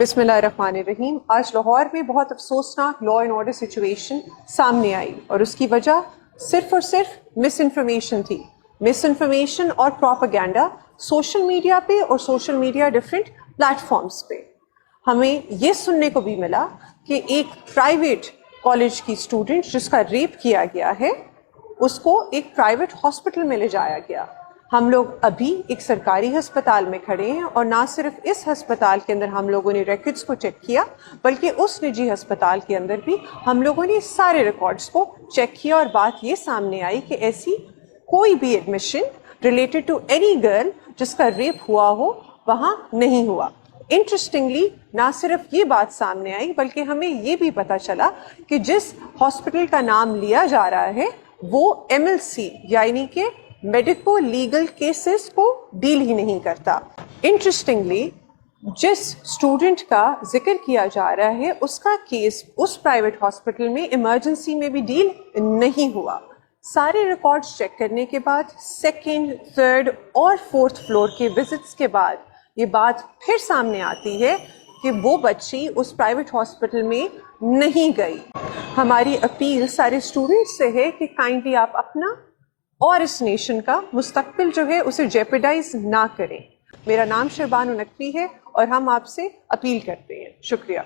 بسم اللہ الرحمن الرحیم. آج لاہور میں بہت افسوسناک لا اینڈ آرڈر سچویشن سامنے آئی اور اس کی وجہ صرف اور صرف مس انفارمیشن تھی. مس انفارمیشن اور پروپیگنڈا سوشل میڈیا پہ اور social media different platforms پہ. ہمیں یہ سننے کو بھی ملا کہ ایک پرائیویٹ کالج کی اسٹوڈنٹ جس کا ریپ کیا گیا ہے اس کو ایک پرائیویٹ ہاسپٹل میں لے جایا گیا. ہم لوگ ابھی ایک سرکاری ہسپتال میں کھڑے ہیں اور نہ صرف اس ہسپتال کے اندر ہم لوگوں نے ریکارڈز کو چیک کیا بلکہ اس نجی ہسپتال کے اندر بھی ہم لوگوں نے سارے ریکارڈز کو چیک کیا اور بات یہ سامنے آئی کہ ایسی کوئی بھی admission related to any girl جس کا ریپ ہوا ہو وہاں نہیں ہوا. انٹرسٹنگلی نہ صرف یہ بات سامنے آئی بلکہ ہمیں یہ بھی پتہ چلا کہ جس ہاسپٹل کا نام لیا جا رہا ہے وہ MLC یعنی کہ میڈیکو لیگل کیسز کو ڈیل ہی نہیں کرتا. انٹرسٹنگلی جس اسٹوڈنٹ کا ذکر کیا جا رہا ہے اس کا کیس اس پرائیویٹ ہاسپٹل میں ایمرجنسی میں بھی ڈیل نہیں ہوا. سارے ریکارڈز چیک کرنے کے بعد سیکنڈ، تھرڈ اور فورتھ فلور کے وزٹس کے بعد یہ بات پھر سامنے آتی ہے کہ وہ بچی اس پرائیویٹ ہاسپٹل میں نہیں گئی. ہماری اپیل سارے اسٹوڈنٹس سے ہے کہ کائنڈلی آپ اپنا اور اس نیشن کا مستقبل جو ہے اسے جیپیڈائز نہ کریں. میرا نام شربانو نقوی ہے اور ہم آپ سے اپیل کرتے ہیں. شکریہ.